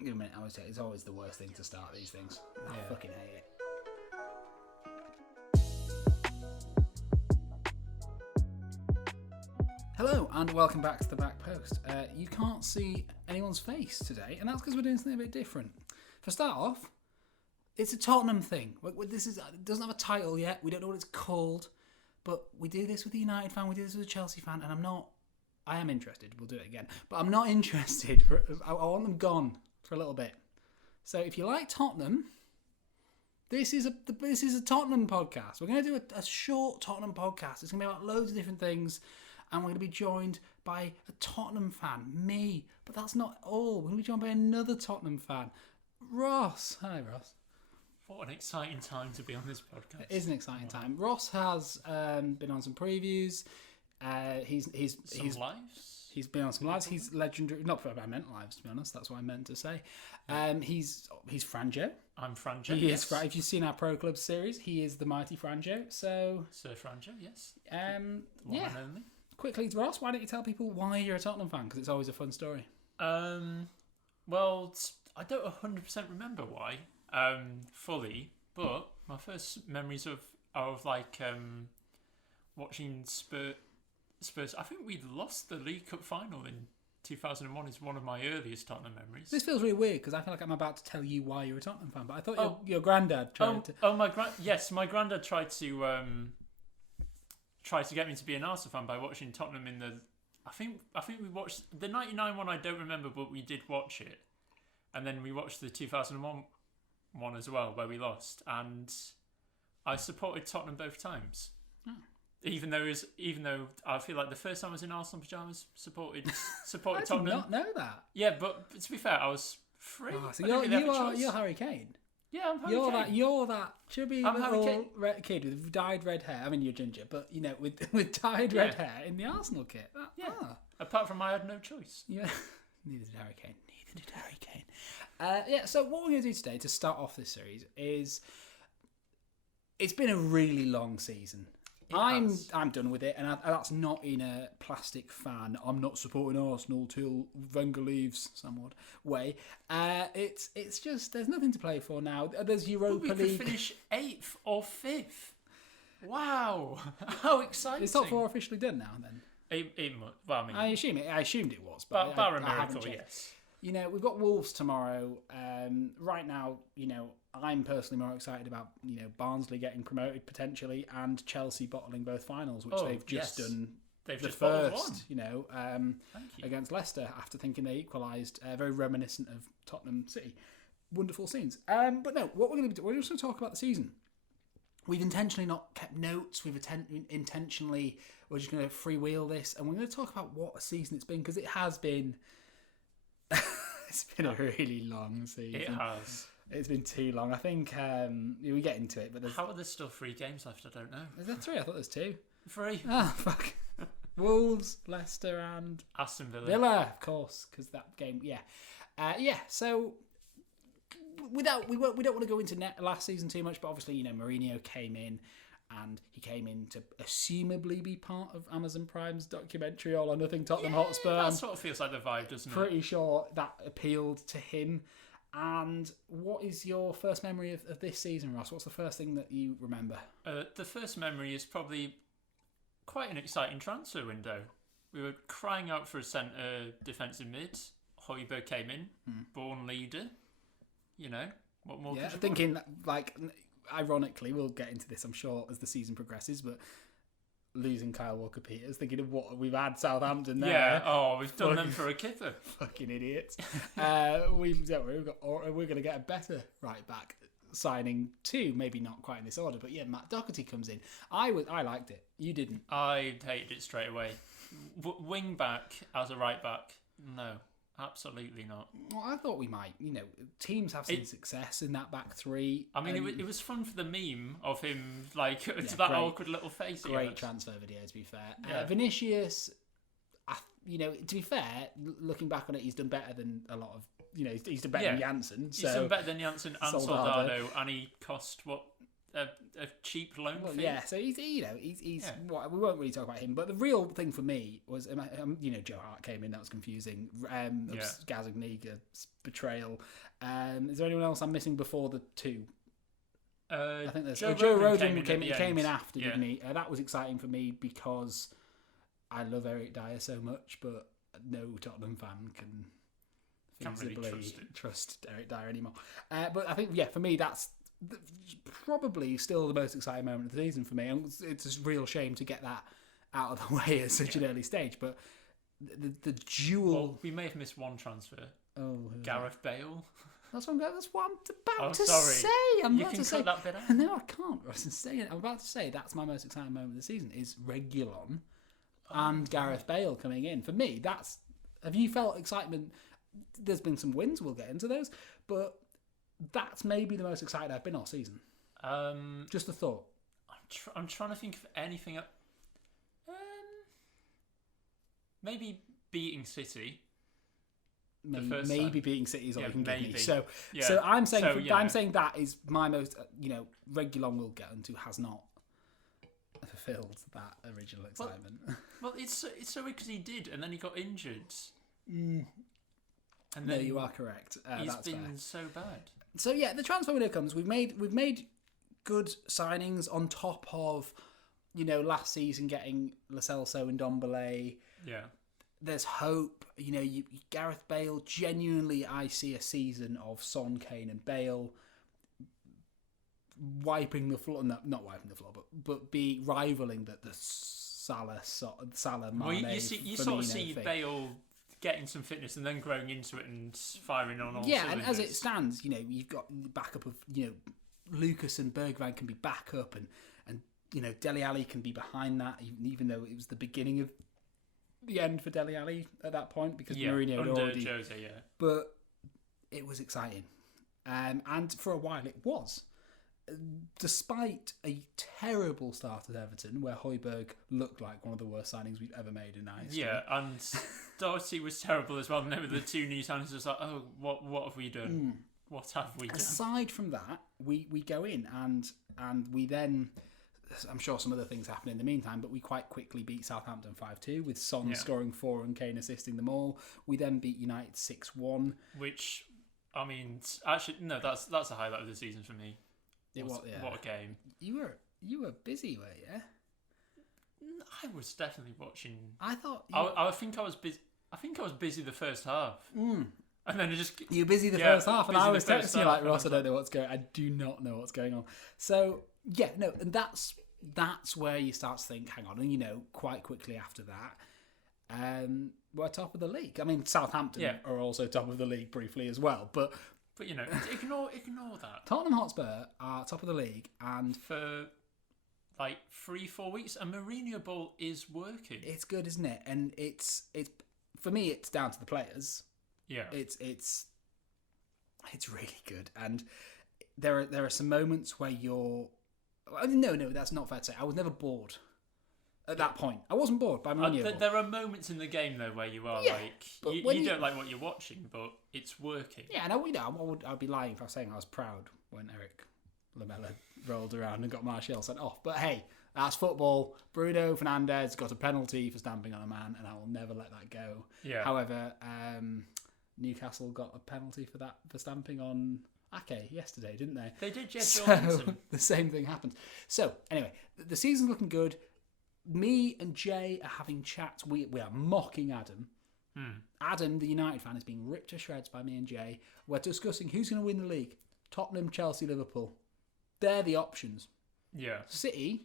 Give me a minute, I would say it's always the worst thing to start these things. I fucking hate it. Hello and welcome back to the Back Post. You can't see anyone's face today, and that's because we're doing something a bit different. For start off, it's a Tottenham thing. It doesn't have a title yet. We don't know what it's called, but we do this with a United fan. We do this with a Chelsea fan, and I am interested. We'll do it again, but I'm not interested. I want them gone for a little bit. So if you like Tottenham, this is a Tottenham podcast. We're going to do a short Tottenham podcast. It's going to be about loads of different things. And we're going to be joined by a Tottenham fan, me. But that's not all. We're going to be joined by another Tottenham fan, Ross. Hi, Ross. What an exciting time to be on this podcast. It is an exciting time. Ross has been on some previews. He's lives? He's been on some lives. He's legendary. Not that I meant lives, to be honest. That's what I meant to say. He's Franjo. I'm Franjo. He is. If you've seen our Pro Club series, he is the mighty Franjo. So Sir Franjo, yes. The one and only. Quickly, Ross, why don't you tell people why you're a Tottenham fan? Because it's always a fun story. Well, I don't 100% remember why fully, but my first memories of watching Spurs. I think we lost the League Cup final in 2001. Is one of my earliest Tottenham memories. This feels really weird because I feel like I'm about to tell you why you're a Tottenham fan, but I thought your granddad tried to. Oh, my granddad tried to get me to be an Arsenal fan by watching Tottenham in the. I think we watched the '99 one. I don't remember, but we did watch it, and then we watched the 2001 one as well, where we lost. And I supported Tottenham both times. Oh. Even though I feel like the first time I was in Arsenal pyjamas, supported I Tottenham. I did not know that. Yeah, but to be fair, I was free. Oh, so you're Harry Kane. Yeah, I'm Harry Kane. You're that chubby I'm little kid with dyed red hair. I mean, you're ginger, but with dyed red hair in the Arsenal kit. Apart from I had no choice. Yeah, neither did Harry Kane. So what we're going to do today to start off this series is it's been a really long season. I'm done with it, and that's not in a plastic fan. I'm not supporting Arsenal till Wenger leaves somewhat way. It's just there's nothing to play for now. There's Europa League. We could finish 8th or 5th. Wow, how exciting! Is top 4 officially done now? Then well, I mean, I assumed it was, but bar a miracle, yes. We've got Wolves tomorrow. Right now, I'm personally more excited about, Barnsley getting promoted potentially and Chelsea bottling both finals, which they've just done. They've the just first, against Leicester after thinking they equalised. Very reminiscent of Tottenham City. Wonderful scenes. But no, what we're going to do, we're just going to talk about the season. We've intentionally not kept notes. We're just going to freewheel this, and we're going to talk about what a season it's been, because it has been. It's been a really long season. It has. It's been too long. I think we get into it, but how are there still 3 games left? I don't know. Is there 3? I thought there's 2. 3. Oh fuck! Wolves, Leicester, and Aston Villa. Villa, of course, because that game. So we don't want to go into last season too much, but obviously Mourinho came in. And he came in to assumably be part of Amazon Prime's documentary All or Nothing Tottenham Hotspur. That sort of feels like the vibe, doesn't it? Pretty sure that appealed to him. And what is your first memory of this season, Ross? What's the first thing that you remember? The first memory is probably quite an exciting transfer window. We were crying out for a centre defensive mid. Højbjerg came in, born leader. What more? Yeah, thinking ironically, we'll get into this, I'm sure, as the season progresses, but losing Kyle Walker-Peters, thinking of what we've had Southampton there. Yeah, we've done them for a kipper. Fucking idiots. We're going to get a better right back signing too, maybe not quite in this order, but Matt Doherty comes in. I liked it. You didn't. I hated it straight away. Wing back as a right back, no. Absolutely not. Well, I thought we might. Teams have seen success in that back 3. I mean, it was fun for the meme of him, to that awkward little face. Great transfer video, to be fair. Yeah. Vinicius, to be fair, looking back on it, he's done better than a lot of, he's done better than Janssen. He's done better than Janssen and Soldado, and he cost, a cheap loan Well, fee. yeah, so he's what, we won't really talk about him, but the real thing for me was, Joe Hart came in, that was confusing. Gazaniga's betrayal. Is there anyone else I'm missing before the two? I think there's Joe Rodon came in after, didn't he? That was exciting for me because I love Eric Dyer so much, but no Tottenham fan can feasibly really trust Eric Dyer anymore. But I think, for me, that's probably still the most exciting moment of the season for me. And it's a real shame to get that out of the way at such an early stage. But the duel... Well, we may have missed one transfer. Oh, Gareth Bale. That's what I'm about to sorry. say. You can cut that bit out. No, I can't. I'm about to say that's my most exciting moment of the season is Reguilon and Gareth Bale coming in. For me, that's... Have you felt excitement? There's been some wins. We'll get into those. But that's maybe the most excited I've been all season. Just a thought. I'm trying to think of anything. Maybe beating City. Maybe beating City is all you can give me. So I'm saying that is my most. Reguilon will get into has not fulfilled that original excitement. Well, it's so weird because he did, and then he got injured. And then you are correct. He's that's been fair. so bad. So the transfer window comes. We've made good signings on top of, last season getting Lo Celso and Ndombele. Yeah. There's hope. Gareth Bale, genuinely, I see a season of Son, Kane and Bale wiping the floor. No, not wiping the floor, but be rivaling the Salah, Mane, you sort of see thing. Bale getting some fitness and then growing into it and firing on all cylinders. cylinders. And as it stands, you've got the backup of, Lucas and Bergwijn can be backup and Dele Alli can be behind that, even though it was the beginning of the end for Dele Alli at that point because Mourinho had already... Jose, But it was exciting. And for a while it was. Despite a terrible start at Everton, where Højbjerg looked like one of the worst signings we've ever made in our history. Yeah, and Doherty was terrible as well. And then with the two new signings, just like, oh, what have we done? What have we done? Aside from that, we go in and we then... I'm sure some other things happen in the meantime, but we quite quickly beat Southampton 5-2 with Son scoring 4 and Kane assisting them all. We then beat United 6-1. Which, I mean, actually, no, that's a highlight of the season for me. What a game! You were busy, were you? I was definitely watching. I thought. I think I was busy. I think I was busy the first half. And then you were busy the first half, and I was texting you like, Ross, I don't know what's going. I do not know what's going on. So and that's where you start to think, hang on, and quite quickly after that, we're top of the league. I mean, Southampton are also top of the league briefly as well, but ignore that. Tottenham Hotspur are top of the league, and for like 3-4 weeks, and Mourinho ball is working. It's good, isn't it? And it's for me, it's down to the players. Yeah, it's really good, and there are some moments where you're. No, that's not fair to say. I was never bored at that point. I wasn't bored by Mourinho. There are moments in the game though where you are you don't like what you're watching, but it's working. Yeah, and I'd be lying if I was saying I was proud when Eric Lamela rolled around and got Martial sent off. But hey, that's football. Bruno Fernandes got a penalty for stamping on a man, and I will never let that go. Yeah. However, Newcastle got a penalty for stamping on Ake yesterday, didn't they? They did, yeah. So the same thing happened. So anyway, the season's looking good. Me and Jay are having chats. We are mocking Adam. Adam, the United fan, is being ripped to shreds by me and Jay. We're discussing who's going to win the league. Tottenham, Chelsea, Liverpool. They're the options. Yeah. City.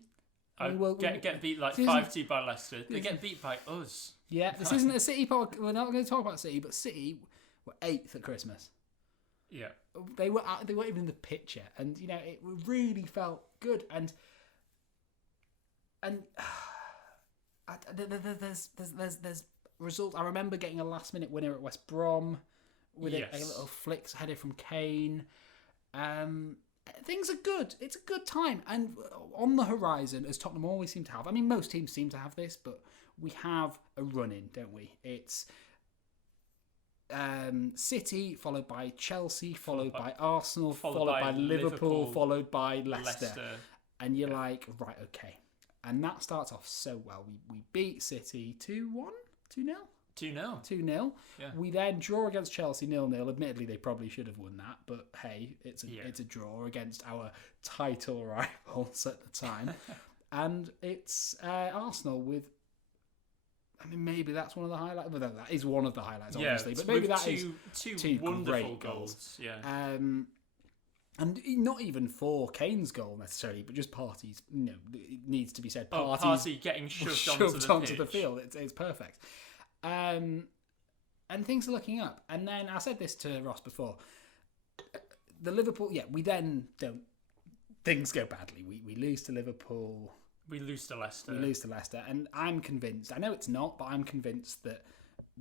Get beat like 5-2 by Leicester. They get beat by us. Yeah, this isn't a City podcast. We're not going to talk about City, but City were 8th at Christmas. Yeah, they weren't even in the picture, and it really felt good. And there's results. I remember getting a last minute winner at West Brom with a little flicks header from Kane. Things are good. It's a good time, and on the horizon, as Tottenham always seem to have. I mean, most teams seem to have this, but we have a run in, don't we? It's City, followed by Chelsea, followed by Arsenal, followed by Liverpool, followed by Leicester. and you're like, right, okay. And that starts off so well. We beat City 2-1, 2-0. 2-0. 2-0. Yeah. We then draw against Chelsea 0-0. Admittedly, they probably should have won that, but hey, it's a draw against our title rivals at the time. And it's Arsenal with... I mean, maybe that's one of the highlights. Well, that is one of the highlights, obviously. But maybe that is two wonderful great goals. Yeah. And not even for Kane's goal necessarily, but just Partey's. It needs to be said. Partey getting shoved onto the field. It's perfect. And things are looking up. And then I said this to Ross before. The Liverpool, we then don't. Things go badly. We lose to Liverpool. We lose to Leicester. And I'm convinced, I know it's not, but I'm convinced that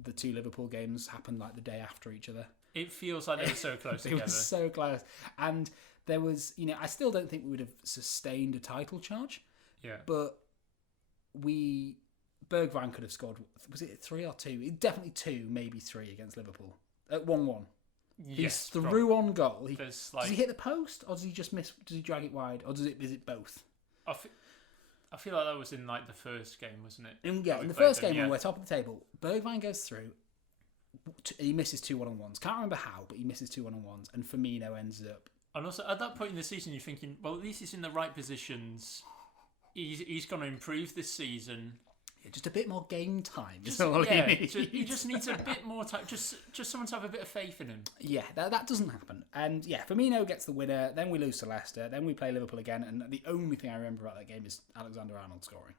the two Liverpool games happened like the day after each other. It feels like they were so close together. It was so close. And there was, I still don't think we would have sustained a title charge. Yeah. But Bergwijn could have scored, was it 3 or 2? Definitely 2, maybe 3 against Liverpool. At 1-1. Yes. He's through on goal. Does he hit the post, or does he just miss? Does he drag it wide, or is it both? I feel like that was in like the first game, wasn't it? In the first game when we're top of the table, Bergwijn goes through. He misses 2 1-on-1s. Can't remember how, but he misses 2 1-on-1s, and Firmino ends up. And also at that point in the season, you're thinking, well, at least he's in the right positions. He's going to improve this season. Yeah, just a bit more game time. He just needs a bit more time. Just someone to have a bit of faith in him. Yeah, that doesn't happen. And Firmino gets the winner. Then we lose to Leicester. Then we play Liverpool again. And the only thing I remember about that game is Alexander-Arnold scoring.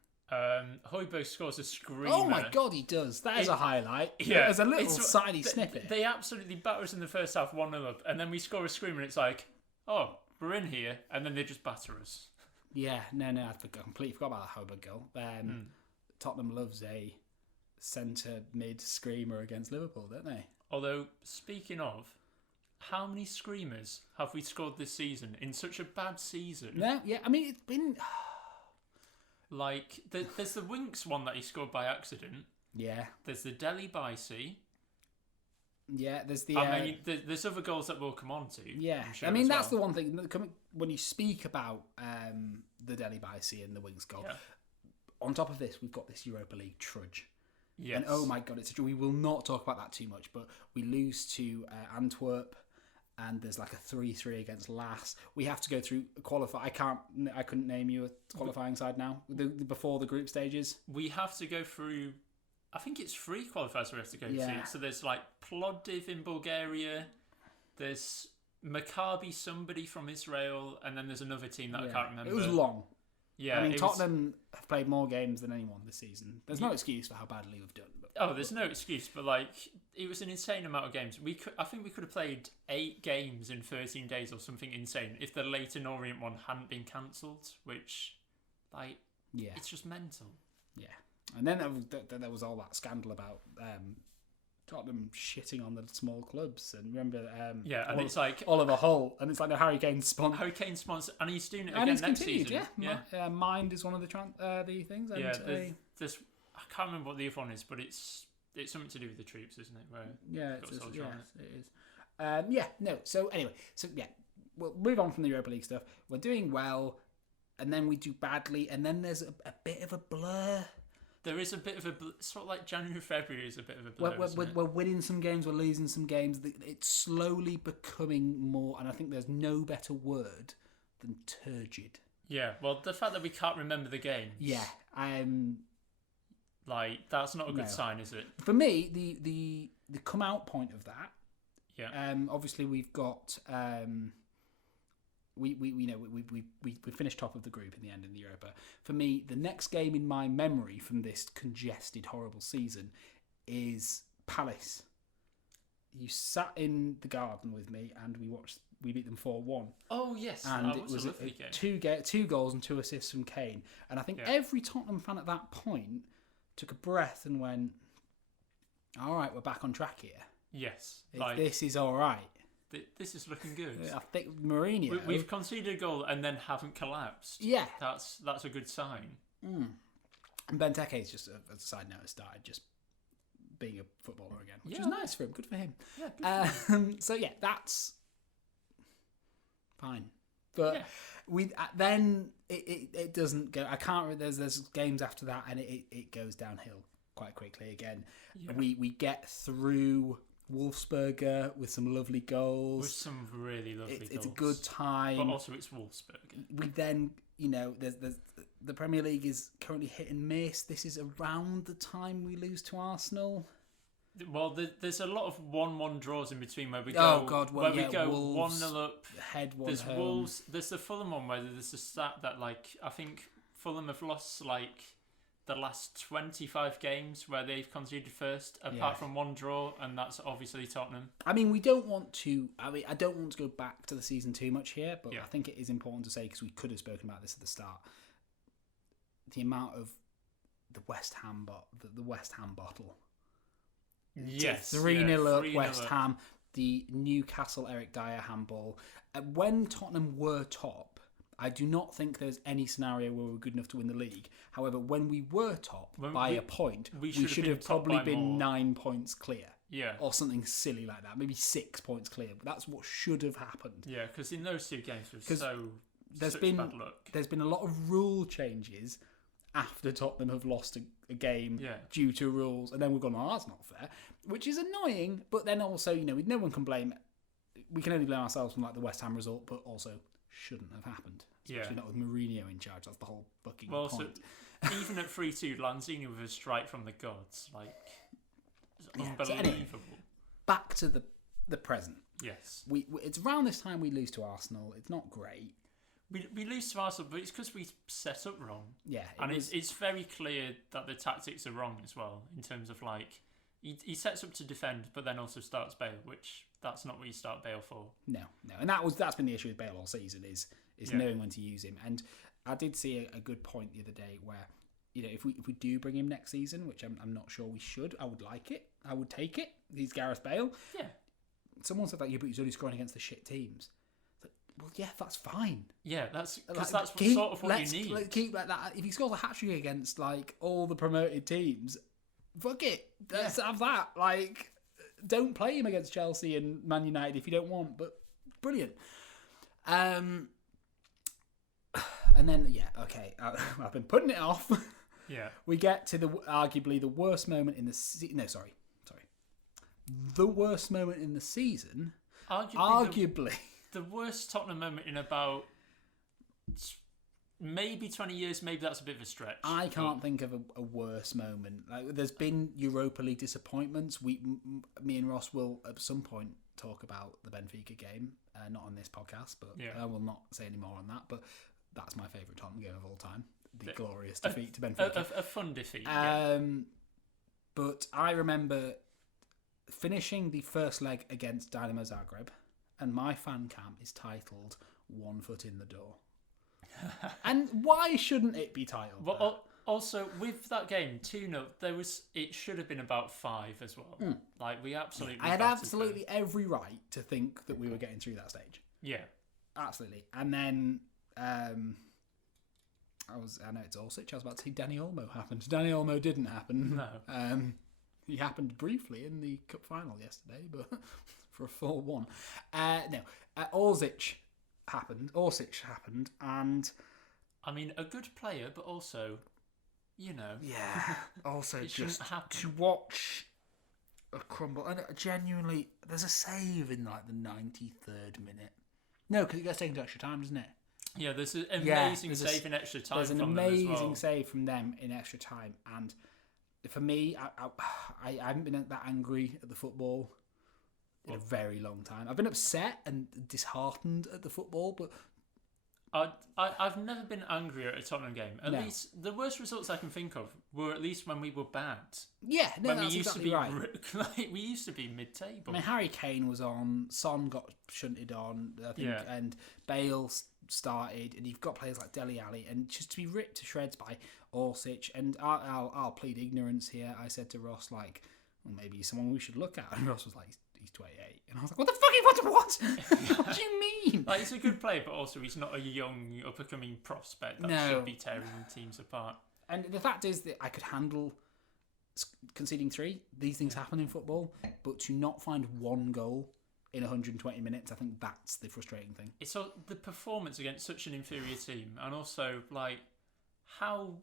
Højbjerg scores a screamer. Oh my God, he does. That is a highlight. Yeah, there's a little sidey snippet. They absolutely batter us in the first half 1-0 up, and then we score a screamer, and it's like, oh, we're in here, and then they just batter us. Yeah, no, I completely forgot about that Højbjerg goal. Tottenham loves a centre mid screamer against Liverpool, don't they? Although, speaking of, how many screamers have we scored this season in such a bad season? No, I mean, it's been... Like, there's the Winks one that he scored by accident. Yeah. There's the Dele Baisi. Yeah, there's the... I mean, there's other goals that we'll come on to. Yeah, sure, I mean, that's the one thing. When you speak about the Dele Baisi and the Winks goal, on top of this, we've got this Europa League trudge. Yes. And oh my God, we will not talk about that too much, but we lose to Antwerp, and there's like a 3-3 against Lass. We have to go through qualify. I couldn't name you a qualifying side now before the group stages. We have to go through. I think it's 3 qualifiers we have to go to. So there's like Plovdiv in Bulgaria. There's Maccabi, somebody from Israel, and then there's another team that I can't remember. It was long. Yeah, I mean, Tottenham have played more games than anyone this season. There's no excuse for how badly we've done. But... there's no excuse, but like it was an insane amount of games. I think we could have played 8 games in 13 days or something insane if the Leyton Orient one hadn't been cancelled. Which, it's just mental. Yeah, and then there was all that scandal about Tottenham shitting on the small clubs, and remember, and it's like Oliver Hull, and it's like the Harry Kane sponsor. Harry Kane sponsor, and he's doing it again next season. Yeah. Mind is one of the things. And there's I can't remember what the other one is, but it's something to do with the troops, isn't it? Where it is. So anyway, we'll move on from the Europa League stuff. We're doing well, and then we do badly, and then there's a bit of a blur. There is a bit of a sort of like January, February is a bit of a blur. We're winning some games, we're losing some games. It's slowly becoming more, and I think there's no better word than turgid. Yeah, well, the fact that we can't remember the games. Yeah, that's not a good sign, is it? For me, the come out point of that. Yeah. Obviously, we've got. We finished top of the group in the end in the Europa. For me, the next game in my memory from this congested, horrible season is Palace. You sat in the garden with me, and we beat them 4-1. Oh yes, and that it was a lovely game. 2 goals and 2 assists from Kane. And I think every Tottenham fan at that point took a breath and went, "All right, we're back on track here. Yes, this is all right." This is looking good. I think Mourinho... We've conceded a goal and then haven't collapsed. Yeah. That's a good sign. And Benteke's just, as a side note, started just being a footballer again, which is nice for him. Good for him. Yeah, good for him. So, that's fine. But then it doesn't go. I can't. There's games after that, and it goes downhill quite quickly again. Yeah. We get through Wolfsberger with some lovely goals. With some really lovely goals. It's a good time. But also it's Wolfsberger. We then, there's the Premier League is currently hit and miss. This is around the time we lose to Arsenal. Well, there's a lot of 1-1 draws in between where we go. Oh God! Well, we go Wolves, 1-0 up. Head one There's home. Wolves. There's the Fulham one where there's a stat that I think Fulham have lost the last 25 games where they've conceded first, apart from one draw, and that's obviously Tottenham. I mean, I don't want to go back to the season too much here, but I think it is important to say, because we could have spoken about this at the start, the amount of the West Ham bottle. Yes, 3-0 up West Ham. The Newcastle Eric Dyer handball. When Tottenham were top, I do not think there's any scenario where we were good enough to win the league. However, when we were top by a point, we should have probably been 9 points clear. Yeah. Or something silly like that. Maybe 6 points clear. But that's what should have happened. Yeah, because in those two games it was such bad luck. There's been a lot of rule changes after Tottenham have lost a game due to rules. And then we've gone, that's not fair. Which is annoying. But then also, no one can blame... We can only blame ourselves from the West Ham result, but also... shouldn't have happened. Especially not with Mourinho in charge. That's the whole fucking point. So even at 3-2, Lanzini with a strike from the gods. It's unbelievable. So anyway, back to the present. Yes. It's around this time we lose to Arsenal. It's not great. We lose to Arsenal, but it's because we set up wrong. Yeah. It's very clear that the tactics are wrong as well, in terms of he sets up to defend, but then also starts Bale, which that's not what you start Bale for. No, and that's been the issue with Bale all season is knowing when to use him. And I did see a good point the other day where if we do bring him next season, which I'm not sure we should, I would like it. I would take it. He's Gareth Bale. Yeah. Someone said but he's only scoring against the shit teams. Well, yeah, that's fine. Yeah, that's sort of what you need. Let's keep that. If he scores a hat trick against all the promoted teams, fuck it. Let's have that. Don't play him against Chelsea and Man United if you don't want. But brilliant. And then I've been putting it off. Yeah. We get to arguably the worst moment in the the worst moment in the season. Arguably. The worst Tottenham moment in about maybe 20 years. Maybe that's a bit of a stretch. I can't think of a worse moment. There's been Europa League disappointments. Me and Ross will at some point talk about the Benfica game. Not on this podcast, but I will not say any more on that. But that's my favourite Tottenham game of all time. The glorious defeat to Benfica. A fun defeat. But I remember finishing the first leg against Dynamo Zagreb, and my fan cam is titled "One Foot in the Door." And why shouldn't it be titled? Well, also with that game 2-0, it should have been about 5 as well. We absolutely. I had absolutely every right to think that we were getting through that stage. Yeah, absolutely. And then I know it's Orsic. I was about to say Danny Olmo happened. Danny Olmo didn't happen. No. He happened briefly in the cup final yesterday, but for a 4-1. Orsic happened, and I mean, a good player, but also, yeah, also just happen. To watch a crumble, and genuinely, there's a save in the 93rd minute. No, because it gets taken to extra time, doesn't it? Yeah, there's an amazing save in extra time. There's an from amazing them as well. save from them in extra time, and for me, I haven't been that angry at the football in a very long time. I've been upset and disheartened at the football, but I've never been angrier at a Tottenham game. At least the worst results I can think of were at least when we were bad. Yeah, when that's exactly right. We used to be mid-table. I mean, Harry Kane was on, Son got shunted on, I think, and Bale started, and you've got players like Dele Alli, and just to be ripped to shreds by Orsic. And I'll plead ignorance here. I said to Ross, well, maybe he's someone we should look at. And Ross was like, he's 28. And I was like, what the fuck? What do you mean? He's a good player, but also he's not a young, up-and-coming prospect that should be tearing teams apart. And the fact is that I could handle conceding 3. These things happen in football, but to not find one goal in 120 minutes. I think that's the frustrating thing. It's the performance against such an inferior team, and also like how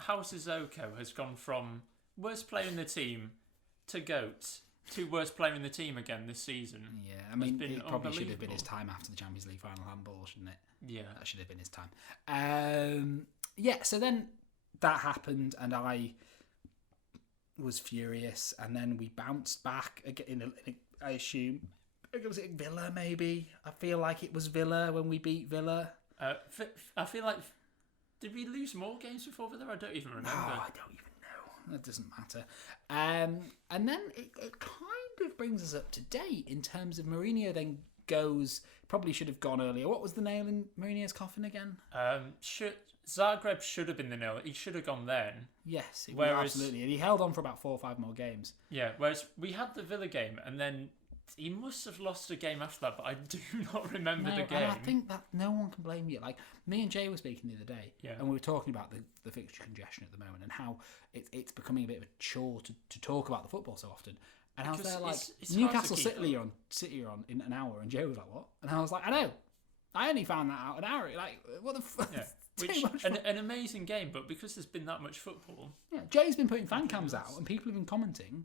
Sissoko has gone from worst player in the team to GOAT to worst player in the team again this season. Yeah, I mean, it probably should have been his time after the Champions League final handball, shouldn't it? Yeah, that should have been his time. So then that happened, and I was furious, and then we bounced back again. I assume was it Villa? Maybe I feel like it was Villa when we beat Villa. I feel like did we lose more games before Villa? I don't even remember. No, I don't even know. That doesn't matter. And then it kind of brings us up to date in terms of Mourinho. Then goes. Probably should have gone earlier. What was the nail in Mourinho's coffin again? Zagreb should have been the nail. He should have gone then. Yes, absolutely. And he held on for about 4 or 5 more games. Yeah, whereas we had the Villa game, and then he must have lost a game after that, but I do not remember the game. And I think that no one can blame you. Like, me and Jay were speaking the other day, and we were talking about the fixture congestion at the moment and how it's becoming a bit of a chore to talk about the football so often. And I was there like, it's Newcastle City are on in an hour, and Joe was like, what? And I was like, I know. I only found that out an hour. Like, what the fuck? Yeah. An amazing game, but because there's been that much football. Yeah, Jay's been putting fan cams out, and people have been commenting.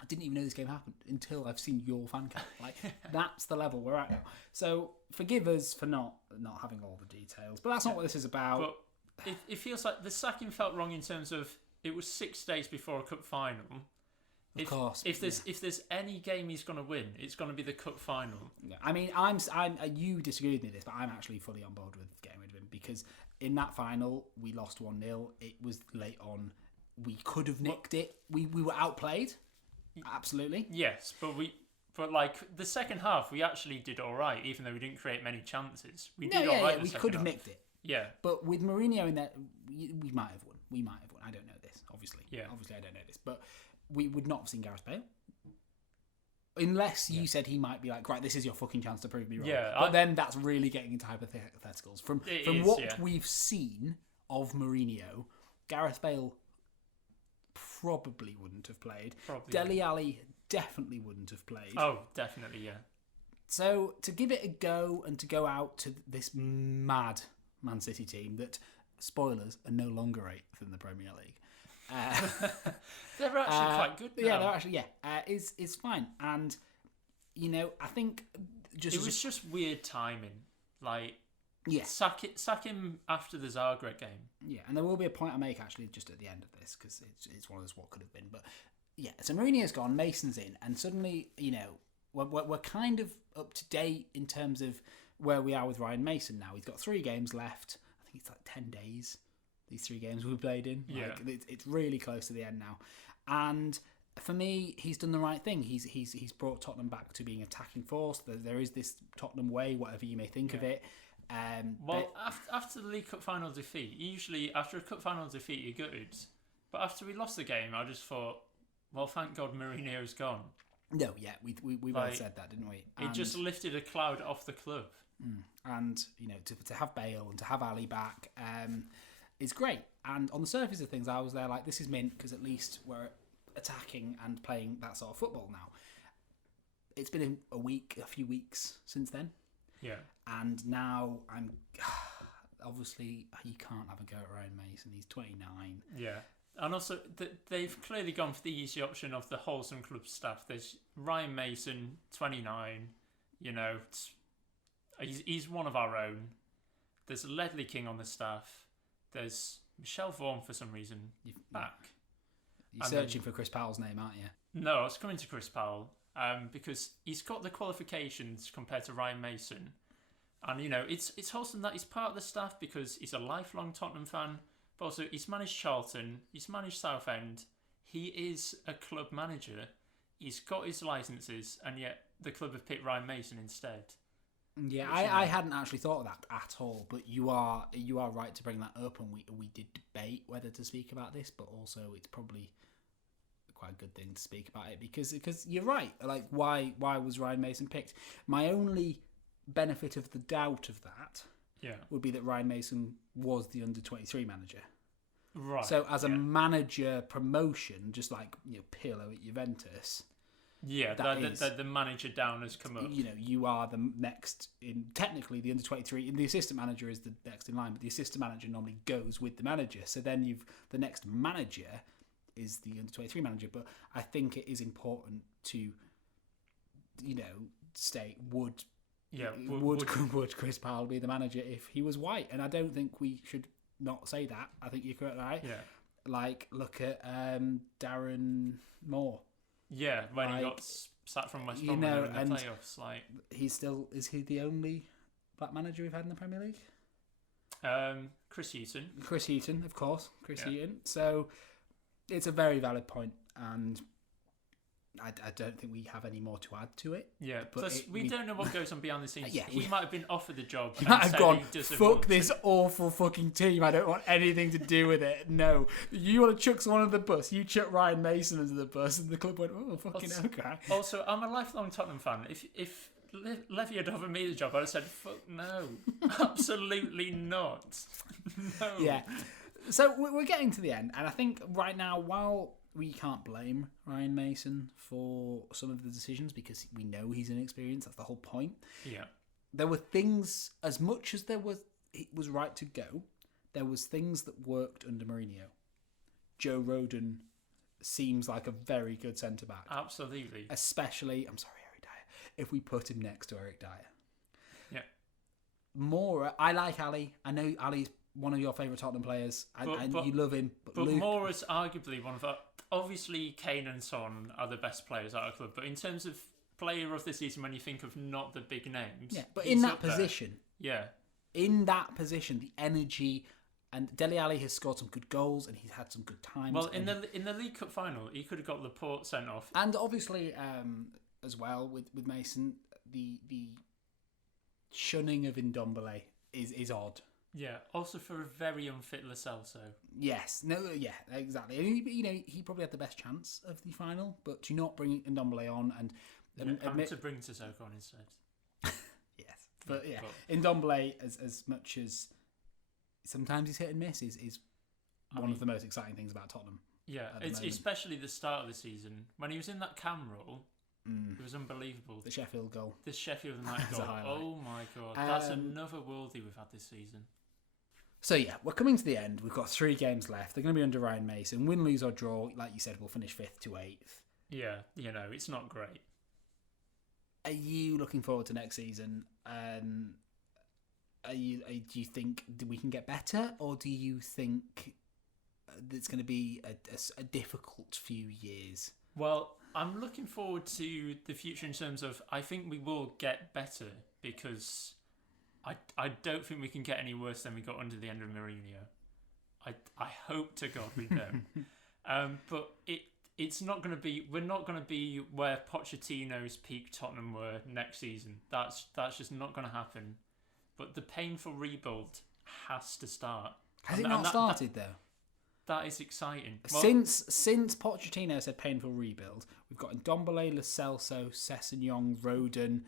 I didn't even know this game happened until I've seen your fan cam. Like, that's the level we're at now. So forgive us for not having all the details, but that's not what this is about. But it feels like the sacking felt wrong in terms of it was 6 days before a cup final. Of course. If there's any game he's going to win, it's going to be the cup final. Yeah, I mean, you disagree with me this, but I'm actually fully on board with getting rid of him because in that final we lost 1-0. It was late on. We could have nicked it. We were outplayed. Absolutely. Yes, but like the second half, we actually did all right, even though we didn't create many chances. We did all right. We could have nicked it. Yeah. But with Mourinho in there, we might have won. We might have won. I don't know this, obviously. Yeah. Obviously, I don't know this, but we would not have seen Gareth Bale. Unless you said he might be like, right, this is your fucking chance to prove me wrong. Yeah, but then that's really getting into hypotheticals. From what we've seen of Mourinho, Gareth Bale probably wouldn't have played. Dele Alli definitely wouldn't have played. Oh, definitely, yeah. So to give it a go and to go out to this mad Man City team that, spoilers, are no longer 8th in the Premier League. They're actually quite good now. Yeah, they're actually, is fine. And, you know, I think it was just weird timing. Like, yeah, sack him after the Zagreb game. Yeah, and there will be a point I make actually just at the end of this because it's one of those what could have been. But yeah, so Mourinho's gone, Mason's in, and suddenly, you know, we're kind of up to date in terms of where we are with Ryan Mason now. He's got 3 games left. I think it's like 10 days. These 3 games we played in. Yeah. Like, it's really close to the end now. And for me, he's done the right thing. He's brought Tottenham back to being an attacking force. There is this Tottenham way, whatever you may think of it. After the League Cup final defeat, usually after a cup final defeat, you're good. But after we lost the game, I just thought, well, thank God Mourinho's gone. No, yeah, we both said that, didn't we? It just lifted a cloud off the club. And, you know, to have Bale and to have Ali back is great. And on the surface of things, I was there like, this is mint because at least we're attacking and playing that sort of football now. It's been a few weeks since then. Yeah. And now I'm... Obviously, you can't have a go at Ryan Mason. He's 29. Yeah. And also, they've clearly gone for the easy option of the wholesome club staff. There's Ryan Mason, 29. You know, he's one of our own. There's Ledley King on the staff. There's Michel Vaughan for some reason back. You're searching for Chris Powell's name, aren't you? No, I was coming to Chris Powell because he's got the qualifications compared to Ryan Mason. And, you know, it's wholesome that he's part of the staff because he's a lifelong Tottenham fan. But also, he's managed Charlton. He's managed Southend. He is a club manager. He's got his licences, and yet the club have picked Ryan Mason instead. Yeah, I hadn't actually thought of that at all. But you are right to bring that up, and we did debate whether to speak about this. But also, it's probably quite a good thing to speak about it because you're right. Like, why was Ryan Mason picked? My only benefit of the doubt of that would be that Ryan Mason was the under-23 manager. Right. So as a manager promotion, just like, you know, Pirlo at Juventus, Yeah, the manager down has come up. You know, you are the next in technically the under-23, and the assistant manager is the next in line, but the assistant manager normally goes with the manager. So then the next manager is the under-23 manager. But I think it is important to, you know, state would Chris Powell be the manager if he was white? And I don't think we should not say that. I think you're correct, right? Yeah. Like, look at Darren Moore. Yeah, when he got sacked from West Brom in the playoffs. Like, is he the only black manager we've had in the Premier League? Chris Hughton. Chris Hughton, of course. Chris Hughton. So it's a very valid point, and I don't think we have any more to add to it. Yeah, plus we don't know what goes on behind the scenes. He might have been offered the job. He might have gone, fuck this awful fucking team. I don't want anything to do with it. No. You want to chuck someone under the bus. You chuck Ryan Mason under the bus, and the club went, oh, fucking okay. Also, I'm a lifelong Tottenham fan. If Levy had offered me the job, I'd have said, fuck no. Absolutely not. No. Yeah. So we're getting to the end, and I think right now, while we can't blame Ryan Mason for some of the decisions because we know he's inexperienced. That's the whole point. Yeah. There were things, as much as it was right to go, there was things that worked under Mourinho. Joe Rodon seems like a very good centre-back. Absolutely. Especially, I'm sorry, Eric Dyer, if we put him next to Eric Dyer. Yeah. Mora, I like Ali. I know Ali's one of your favourite Tottenham players, and you love him. But Luke, Mora's arguably one of our... Obviously, Kane and Son are the best players at our club, but in terms of player of the season, when you think of not the big names... Yeah, but in that position... Yeah. In that position, the energy... And Dele Alli has scored some good goals, and he's had some good times. Well, in the League Cup final, he could have got Laporte sent off. And obviously, as well, with Mason, the shunning of Ndombele is odd. Yeah, also for a very unfit Lo Celso. Yes, no, yeah, exactly. And he probably had the best chance of the final, but to not bring Ndombele on and admit to bring Sissoko on instead. Yes, but Ndombele, as much as sometimes he's hit and miss, is one of the most exciting things about Tottenham. Yeah, it's especially the start of the season when he was in that cam role. It was unbelievable. The Sheffield goal. The Sheffield United goal. Oh my god, that's another worldie we've had this season. So yeah, we're coming to the end. We've got 3 games left. They're going to be under Ryan Mason. Win, lose or draw, like you said, we'll finish 5th to 8th. Yeah, it's not great. Are you looking forward to next season? Do you think we can get better, or do you think it's going to be a difficult few years? Well, I'm looking forward to the future in terms of I think we will get better because I don't think we can get any worse than we got under the end of Mourinho. I hope to God we don't. But it's not going to be. We're not going to be where Pochettino's peak Tottenham were next season. That's just not going to happen. But the painful rebuild has to start. Has it not started though? That is exciting. Well, since Pochettino said painful rebuild, we've got Ndombele, Lo Celso, Sessegnon, Rodon.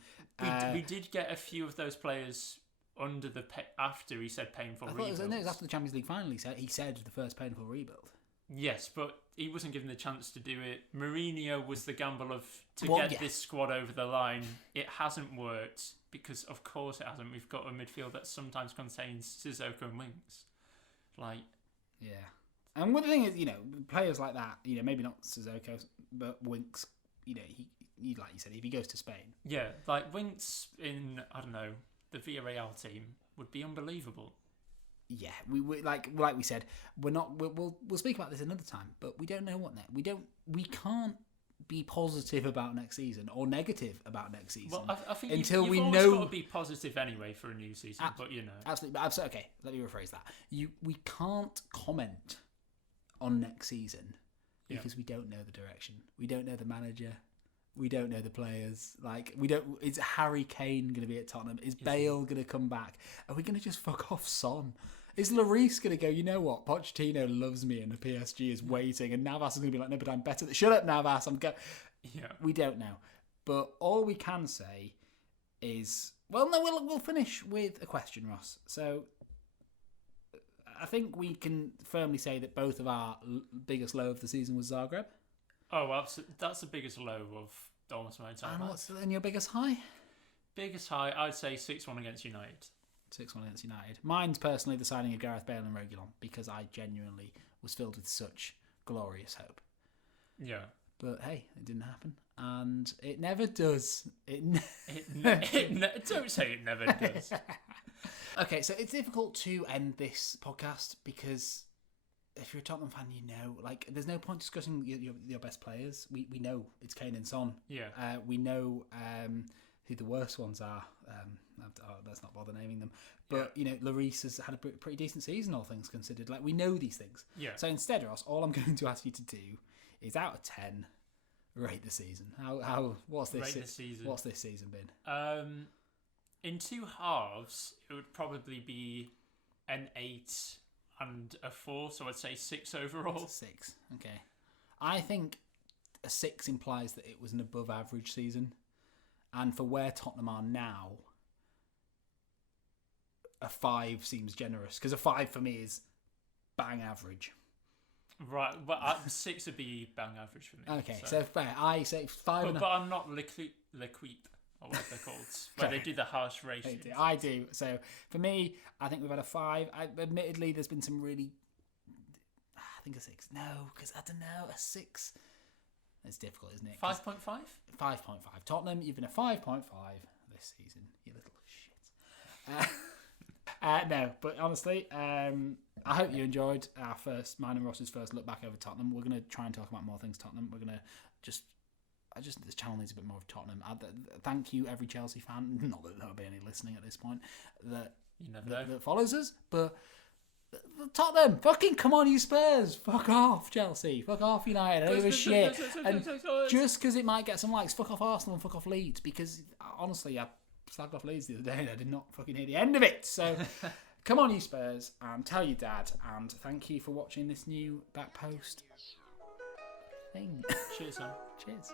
We did get a few of those players under after he said painful rebuild. It was after the Champions League final. He said the first painful rebuild. Yes, but he wasn't given the chance to do it. Mourinho was the gamble of get this squad over the line. It hasn't worked because, of course, it hasn't. We've got a midfield that sometimes contains Sissoko and Winks. Yeah. And one thing is, players like that, maybe not Sissoko, but Winks, he like you said, if he goes to Spain. Yeah, like Winks in, I don't know, the Villarreal team would be unbelievable. Yeah, we like we said, we'll speak about this another time, but we don't know what next. We can't be positive about next season or negative about next season. Well, I think until you've we always know got to be positive anyway for a new season. Absolutely. Okay, let me rephrase that. We can't comment on next season because we don't know the direction. We don't know the manager. We don't know the players. Is Harry Kane going to be at Tottenham? Is Bale going to come back? Are we going to just fuck off Son? Is Lloris going to go, you know what? Pochettino loves me and the PSG is waiting. And Navas is going to be like, no, but I'm better. Shut up, Navas. We don't know. But all we can say is, we'll finish with a question, Ross. So I think we can firmly say that both of our biggest low of the season was Zagreb. Oh, that's the biggest low of almost my entire And life. what's your biggest high? Biggest high, I'd say 6-1 against United. 6-1 against United. Mine's personally the signing of Gareth Bale and Reguilon, because I genuinely was filled with such glorious hope. Yeah. But hey, it didn't happen, and it never does. Don't say it never does. Okay, so it's difficult to end this podcast because if you're a Tottenham fan, you know, like, there's no point discussing your best players. We know it's Kane and Son. Yeah. We know who the worst ones are. Let's not bother naming them. But, you know, Lloris has had a pretty decent season, all things considered. Like, we know these things. Yeah. So instead, Ross, all I'm going to ask you to do is, out of 10, rate the season. What's this season? What's this season been? In two halves, it would probably be an 8 and a 4, so I'd say 6 overall. 6. Okay. I think a 6 implies that it was an above average season. And for where Tottenham are now, a 5 seems generous. Because a 5 for me is bang average. Right, but 6 would be bang average for me. Okay, so fair. I say 5 but I'm not Lequip, or what they're called, where they do the harsh ratings. I do. So for me, I think we've had a 5. Admittedly, there's been some really... I think a 6. No, because I don't know, a 6... It's difficult, isn't it? 5.5? 5.5. Tottenham, you've been a 5.5 this season, you little shit. No, but honestly, I hope you enjoyed mine and Ross's first look back over Tottenham. We're going to try and talk about more things Tottenham. We're going to this channel needs a bit more of Tottenham. Thank you, every Chelsea fan. Not that there'll be any listening at this point that follows us, but Tottenham, fucking come on, you Spurs. Fuck off, Chelsea. Fuck off, United. I don't give a shit. And just because it might get some likes, fuck off Arsenal and fuck off Leeds. Because honestly, I slagged off Leeds the other day and I did not fucking hear the end of it. So come on, you Spurs, and tell your dad. And thank you for watching this new Back Post thing. Cheers, man. Cheers.